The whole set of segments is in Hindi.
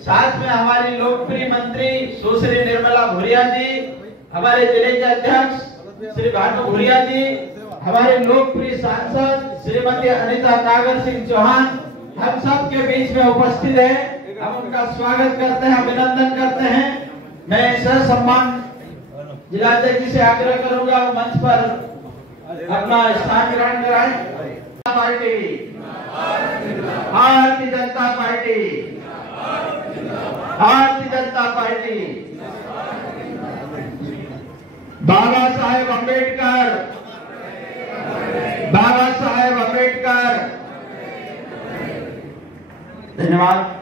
साथ में हमारी लोकप्रिय मंत्री सुश्री निर्मला भूरिया जी, हमारे जिले के अध्यक्ष श्री भानु भूरिया जी, हमारे लोकप्रिय सांसद श्रीमती अनीता नागर सिंह चौहान हम सब के बीच में उपस्थित है। हम उनका स्वागत करते हैं, अभिनंदन करते हैं। मैं ससम्मान जिलाध्यक्ष जी से आग्रह करूंगा मंच पर अपना स्थान ग्रहण कराएं। Party, Bharatiya Janata party, Bharatiya Janata party, Baba Saheb Ambedkar, Baba Saheb Ambedkar. धन्यवाद।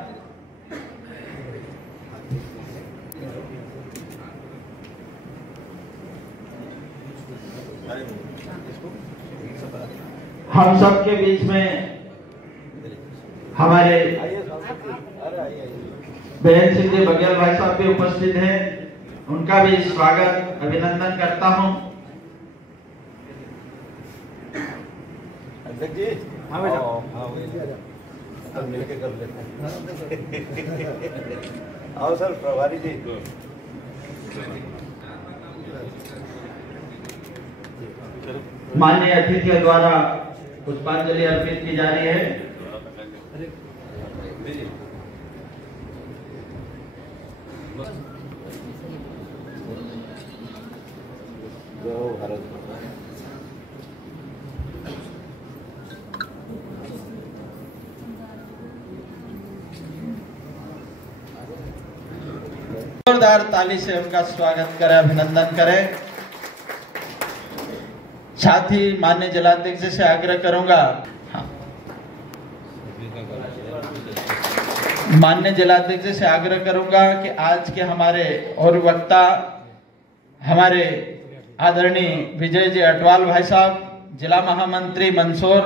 हम सबके बीच में हमारे बहन सिंह बघेल भाई साहब भी उपस्थित हैं, उनका भी स्वागत अभिनंदन करता हूं। अध्यक्ष जी, मिलके कर लेते हैं। आओ सर, प्रभारी जी। माननीय अतिथियों द्वारा पुष्पांजलि अर्पित की जा रही है। जोरदार ताली से उनका स्वागत करें, अभिनंदन करें। साथ ही माननीय जिलाध्यक्ष से आग्रह करूंगा, माननीय जिलाध्यक्ष से आग्रह करूंगा कि आज के हमारे और वक्ता हमारे आदरणीय विजय जी अटवाल भाई साहब, जिला महामंत्री मंदसौर,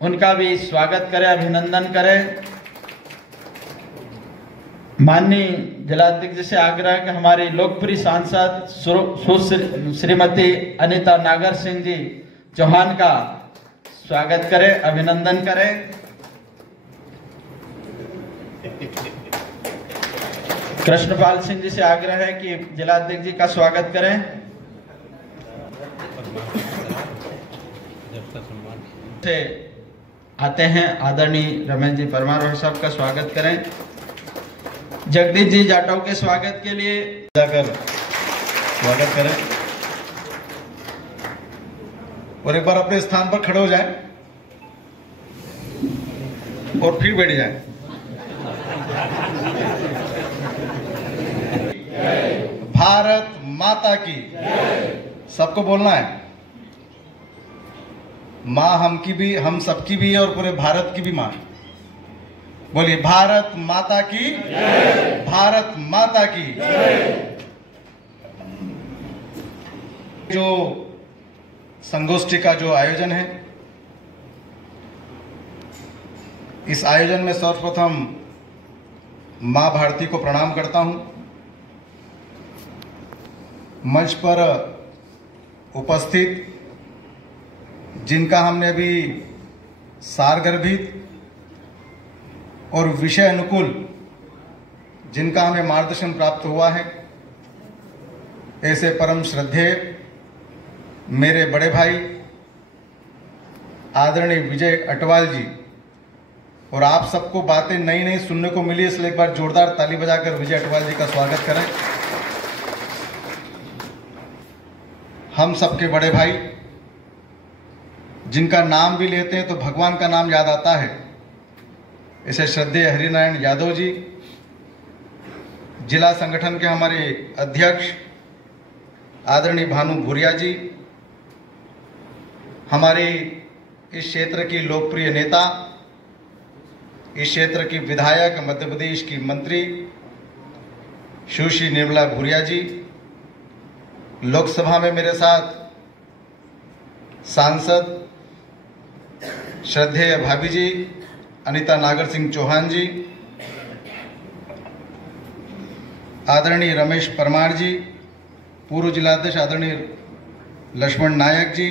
उनका भी स्वागत करें, अभिनंदन करें। माननीय जिलाध्यक्ष से आग्रह कि हमारी लोकप्रिय सांसद श्रीमती अनीता नागर सिंह जी चौहान का स्वागत करें, अभिनंदन करें। कृष्णपाल सिंह जी से आग्रह है कि जिलाध्यक्ष जी का स्वागत करें। से आते हैं आदरणीय रमेश जी परमार साहब का स्वागत करें। जगदीश जी जाटव के स्वागत के लिए जाकर स्वागत करें और एक बार अपने स्थान पर खड़े हो जाएं और फिर बैठ जाएं। भारत माता की, सबको बोलना है। माँ हम की भी, हम सबकी भी है और पूरे भारत की भी माँ। बोलिए भारत माता की, भारत माता की। जो संगोष्ठी का जो आयोजन है, इस आयोजन में सर्वप्रथम माँ भारती को प्रणाम करता हूं। मंच पर उपस्थित जिनका हमने अभी सारगर्भित और विषय अनुकूल जिनका हमें मार्गदर्शन प्राप्त हुआ है, ऐसे परम श्रद्धेय मेरे बड़े भाई आदरणीय विजय अटवाल जी, और आप सबको बातें नई नई सुनने को मिली, इसलिए एक बार जोरदार ताली बजाकर विजय अटवाल जी का स्वागत करें। हम सबके बड़े भाई जिनका नाम भी लेते हैं तो भगवान का नाम याद आता है, ऐसे श्रद्धेय हरिनारायण यादव जी, जिला संगठन के हमारे अध्यक्ष आदरणीय भानु भूरिया जी, हमारे इस क्षेत्र की लोकप्रिय नेता, इस क्षेत्र की विधायक, मध्य प्रदेश की मंत्री सुश्री निर्मला भूरिया जी, लोकसभा में मेरे साथ सांसद श्रद्धेय भाभी जी अनीता नागर सिंह चौहान जी, आदरणीय रमेश परमार जी, पूर्व जिलाध्यक्ष आदरणीय लक्ष्मण नायक जी,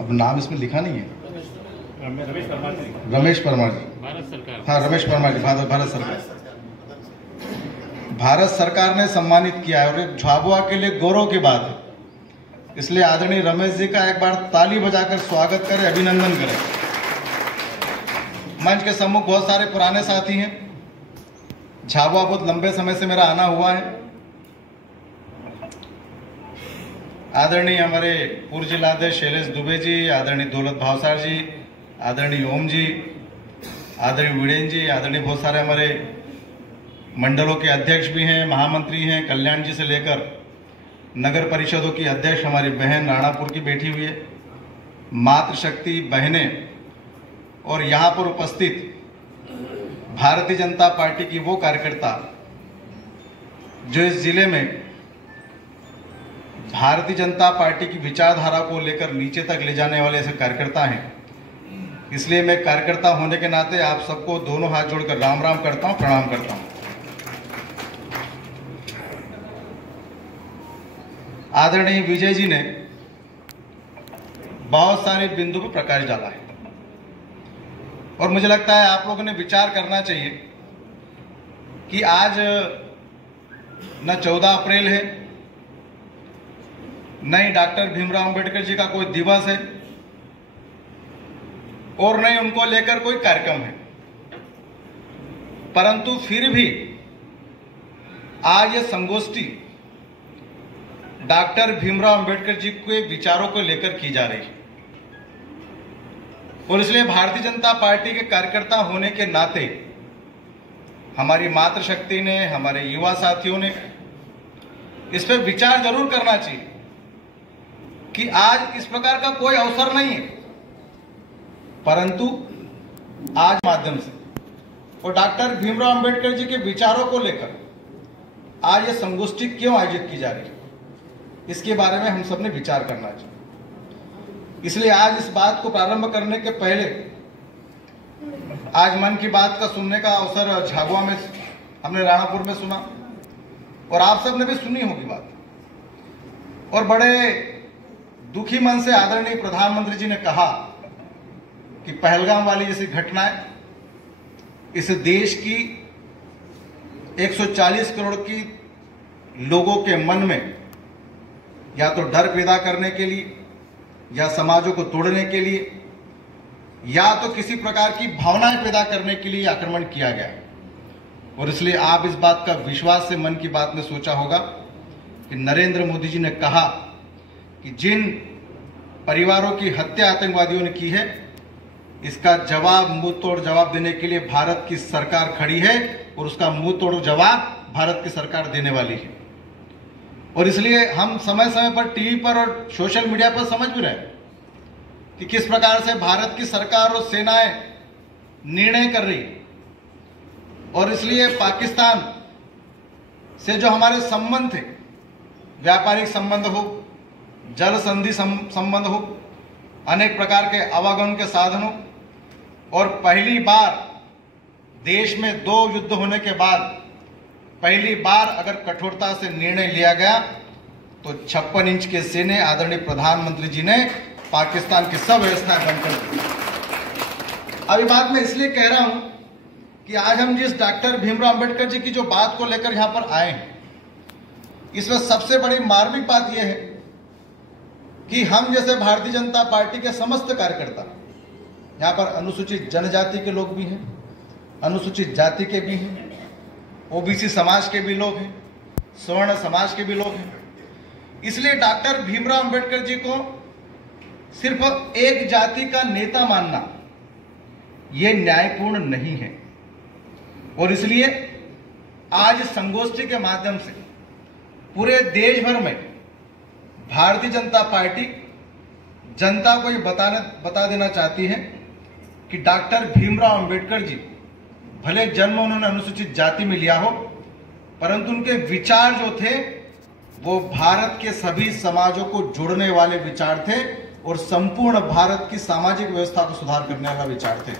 अब नाम इसमें लिखा नहीं है, रमेश परमार जी, भारत सरकार, हाँ, रमेश परमार जी, भारत सरकार ने सम्मानित किया है और ये झाबुआ के लिए गौरव की बात है। इसलिए आदरणीय रमेश जी का एक बार ताली बजाकर स्वागत करें, अभिनंदन करें। मंच के सम्मुख बहुत सारे पुराने साथी हैं। झाबुआ बहुत लंबे समय से मेरा आना हुआ है। आदरणीय हमारे पूर्व जिलाध्यक्ष शैलेश दुबे जी, आदरणीय दौलत भावसार जी, आदरणीय ओम जी, आदरणीय वीरेन जी, आदरणीय बहुत सारे हमारे मंडलों के अध्यक्ष भी हैं, महामंत्री हैं, कल्याण जी से लेकर नगर परिषदों की अध्यक्ष हमारी बहन राणापुर की बैठी हुई है, मातृशक्ति बहनें और यहाँ पर उपस्थित भारतीय जनता पार्टी की वो कार्यकर्ता जो इस जिले में भारतीय जनता पार्टी की विचारधारा को लेकर नीचे तक ले जाने वाले ऐसे कार्यकर्ता हैं। इसलिए मैं कार्यकर्ता होने के नाते आप सबको दोनों हाथ जोड़कर राम राम करता हूं, प्रणाम करता हूं। आदरणीय विजय जी ने बहुत सारे बिंदु पर प्रकाश डाला है और मुझे लगता है आप लोगों ने विचार करना चाहिए कि आज न 14 अप्रैल है, न ही डॉक्टर भीमराव अंबेडकर जी का कोई दिवस है और न ही उनको लेकर कोई कार्यक्रम है, परंतु फिर भी आज ये संगोष्ठी डॉक्टर भीमराव अंबेडकर जी के विचारों को लेकर की जा रही है और इसलिए भारतीय जनता पार्टी के कार्यकर्ता होने के नाते हमारी मातृशक्ति ने, हमारे युवा साथियों ने इस पर विचार जरूर करना चाहिए कि आज इस प्रकार का कोई अवसर नहीं है, परंतु आज माध्यम से और डॉक्टर भीमराव अंबेडकर जी के विचारों को लेकर आज ये संगोष्ठी क्यों आयोजित की जा रही है, इसके बारे में हम सब ने विचार करना चाहिए। इसलिए आज इस बात को प्रारंभ करने के पहले आज मन की बात का सुनने का अवसर झाबुआ में हमने राणापुर में सुना और आप सब ने भी सुनी होगी बात और बड़े दुखी मन से आदरणीय प्रधानमंत्री जी ने कहा कि पहलगाम वाली जैसी घटनाएं इस देश की 140 करोड़ की लोगों के मन में या तो डर पैदा करने के लिए या समाजों को तोड़ने के लिए या तो किसी प्रकार की भावनाएं पैदा करने के लिए आक्रमण किया गया और इसलिए आप इस बात का विश्वास से मन की बात में सोचा होगा कि नरेंद्र मोदी जी ने कहा कि जिन परिवारों की हत्या आतंकवादियों ने की है इसका जवाब मुंह तोड़ जवाब देने के लिए भारत की सरकार खड़ी है और उसका मुंह तोड़ जवाब भारत की सरकार देने वाली है। और इसलिए हम समय समय पर टीवी पर और सोशल मीडिया पर समझ भी रहे कि किस प्रकार से भारत की सरकार और सेनाएं निर्णय कर रही है और इसलिए पाकिस्तान से जो हमारे संबंध थे, व्यापारिक संबंध हो, जल संधि संबंध हो, अनेक प्रकार के आवागमन के साधनों और पहली बार देश में 2 युद्ध होने के बाद पहली बार अगर कठोरता से निर्णय लिया गया तो 56 इंच के सेने आदरणीय प्रधानमंत्री जी ने पाकिस्तान की सब व्यवस्थाएं बंद कर दी। अभी बात मैं इसलिए कह रहा हूं कि आज हम जिस डॉक्टर भीमराव अंबेडकर जी की जो बात को लेकर यहां पर आए हैं, इसमें सबसे बड़ी मार्मिक बात यह है कि हम जैसे भारतीय जनता पार्टी के समस्त कार्यकर्ता, यहां पर अनुसूचित जनजाति के लोग भी हैं, अनुसूचित जाति के भी हैं, ओबीसी समाज के भी लोग हैं, स्वर्ण समाज के भी लोग हैं। इसलिए डॉक्टर भीमराव अंबेडकर जी को सिर्फ एक जाति का नेता मानना यह न्यायपूर्ण नहीं है और इसलिए आज संगोष्ठी के माध्यम से पूरे देश भर में भारतीय जनता पार्टी जनता को ये बता देना चाहती है कि डॉक्टर भीमराव अंबेडकर जी भले जन्म उन्होंने अनुसूचित जाति में लिया हो, परंतु उनके विचार जो थे वो भारत के सभी समाजों को जोड़ने वाले विचार थे और संपूर्ण भारत की सामाजिक व्यवस्था को सुधार करने वाला विचार थे।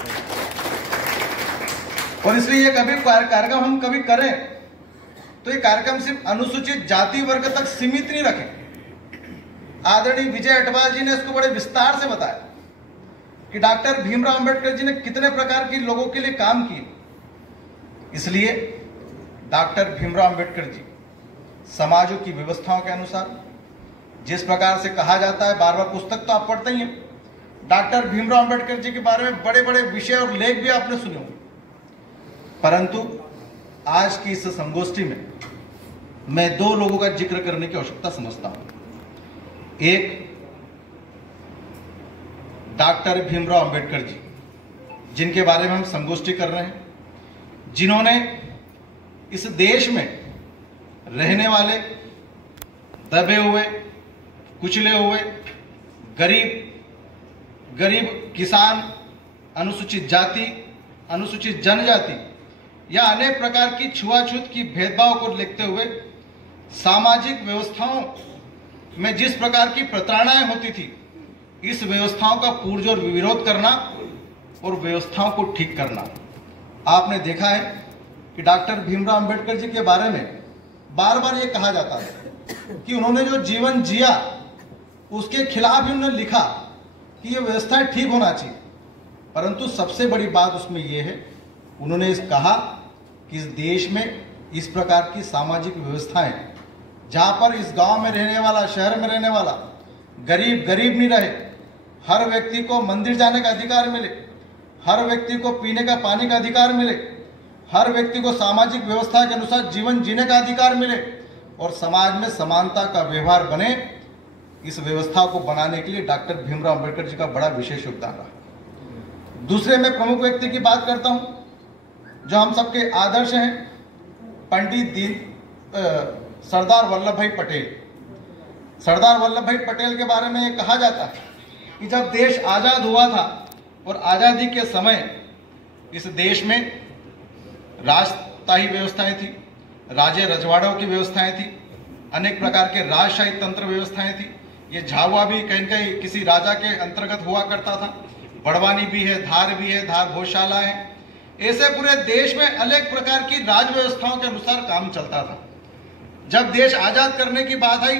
और इसलिए ये कभी कार्यक्रम हम कभी करें तो ये कार्यक्रम सिर्फ अनुसूचित जाति वर्ग तक सीमित नहीं रखें। आदरणीय विजय अटवाल जी ने इसको बड़े विस्तार से बताया कि डॉक्टर भीमराव अंबेडकर जी ने कितने प्रकार के लोगों के लिए काम किए इसलिए डॉक्टर भीमराव अंबेडकर जी समाजों की व्यवस्थाओं के अनुसार, जिस प्रकार से कहा जाता है, बार बार पुस्तक तो आप पढ़ते ही हैं, डॉक्टर भीमराव अंबेडकर जी के बारे में बड़े बड़े विषय और लेख भी आपने सुने होंगे, परंतु आज की इस संगोष्ठी में मैं दो लोगों का जिक्र करने की आवश्यकता समझता हूं। एक डॉक्टर भीमराव अंबेडकर जी, जिनके बारे में हम संगोष्ठी कर रहे हैं, जिन्होंने इस देश में रहने वाले दबे हुए, कुचले हुए, गरीब किसान, अनुसूचित जाति, अनुसूचित जनजाति या अनेक प्रकार की छुआछूत की भेदभाव को देखते हुए सामाजिक व्यवस्थाओं में जिस प्रकार की प्रताड़नाएं होती थी, इस व्यवस्थाओं का पुरजोर विरोध करना और व्यवस्थाओं को ठीक करना। आपने देखा है कि डॉक्टर भीमराव अंबेडकर जी के बारे में बार बार ये कहा जाता है कि उन्होंने जो जीवन जिया उसके खिलाफ ही उन्होंने लिखा कि ये व्यवस्था ठीक होना चाहिए, परंतु सबसे बड़ी बात उसमें यह है, उन्होंने कहा कि इस देश में इस प्रकार की सामाजिक व्यवस्थाएं, जहां पर इस गांव में रहने वाला, शहर में रहने वाला गरीब नहीं रहे, हर व्यक्ति को मंदिर जाने का अधिकार मिले, हर व्यक्ति को पीने का पानी का अधिकार मिले, हर व्यक्ति को सामाजिक व्यवस्था के अनुसार जीवन जीने का अधिकार मिले और समाज में समानता का व्यवहार बने, इस व्यवस्था को बनाने के लिए डॉक्टर भीमराव अंबेडकर जी का बड़ा विशेष योगदान रहा। दूसरे मैं प्रमुख व्यक्ति की बात करता हूं जो हम सबके आदर्श हैं, सरदार वल्लभ भाई पटेल। सरदार वल्लभ भाई पटेल के बारे में यह कहा जाता है कि जब देश आजाद हुआ था और आजादी के समय इस देश में राजशाही व्यवस्थाएं थी, राजे रजवाड़ों की व्यवस्थाएं थी, अनेक प्रकार के राजशाही तंत्र व्यवस्थाएं थी। ये झावा भी कहीं कहीं किसी राजा के अंतर्गत हुआ करता था, बड़वानी भी है, धार भोजशाला है। ऐसे पूरे देश में अनेक प्रकार की राज व्यवस्थाओं के अनुसार काम चलता था। जब देश आजाद करने की बात आई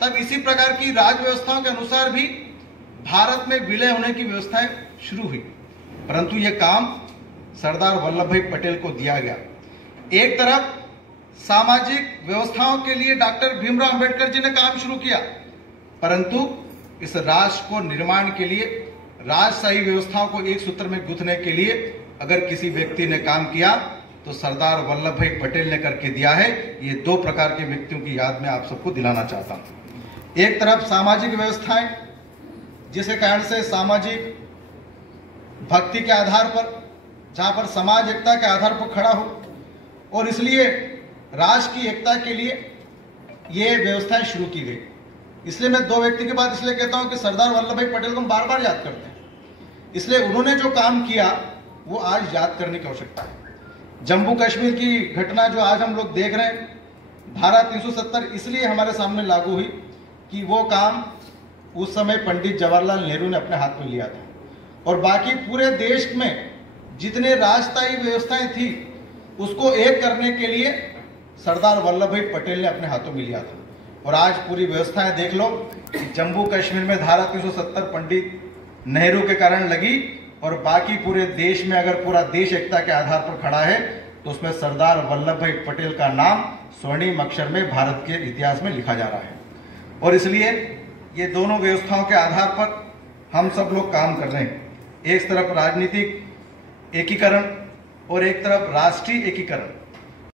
तब इसी प्रकार की राज व्यवस्थाओं के अनुसार भी भारत में विलय होने की व्यवस्थाएं शुरू हुई, परंतु यह काम सरदार वल्लभ भाई पटेल को दिया गया। एक तरफ सामाजिक व्यवस्थाओं के लिए डॉक्टर भीमराव अंबेडकर जी ने काम शुरू किया, परंतु इस राष्ट्र को निर्माण के लिए, राजशाही व्यवस्थाओं को एक सूत्र में गुंथने के लिए अगर किसी व्यक्ति ने काम किया तो सरदार वल्लभ भाई पटेल ने करके दिया है। ये दो प्रकार के व्यक्तियों की याद में आप सबको दिलाना चाहता हूं। एक तरफ सामाजिक व्यवस्थाएं, जिसके कारण से सामाजिक भक्ति के आधार पर, जहां पर समाज एकता के आधार पर खड़ा हो, और इसलिए राष्ट्र की एकता के लिए ये व्यवस्थाएं शुरू की गई। इसलिए मैं दो व्यक्ति की बात इसलिए कहता हूं कि सरदार वल्लभ भाई पटेल को हम बार बार याद करते हैं, इसलिए उन्होंने जो काम किया वो आज याद करने की आवश्यकता है। जम्मू कश्मीर की घटना जो आज हम लोग देख रहे हैं, धारा 370 इसलिए हमारे सामने लागू हुई कि वो काम उस समय पंडित जवाहरलाल नेहरू ने अपने हाथ में लिया था, और बाकी पूरे देश में जितने राजशाही व्यवस्थाएं थी उसको एक करने के लिए सरदार वल्लभ भाई पटेल ने अपने हाथों में लिया था। और आज पूरी व्यवस्थाएं देख लो कि जम्मू कश्मीर में धारा 370 पंडित नेहरू के कारण लगी, और बाकी पूरे देश में अगर पूरा देश एकता के आधार पर खड़ा है तो उसमें सरदार वल्लभ भाई पटेल का नाम स्वर्णिम अक्षर में भारत के इतिहास में लिखा जा रहा है। और इसलिए ये दोनों व्यवस्थाओं के आधार पर हम सब लोग काम कर रहे हैं। एक तरफ राजनीतिक एकीकरण और एक तरफ राष्ट्रीय एकीकरण।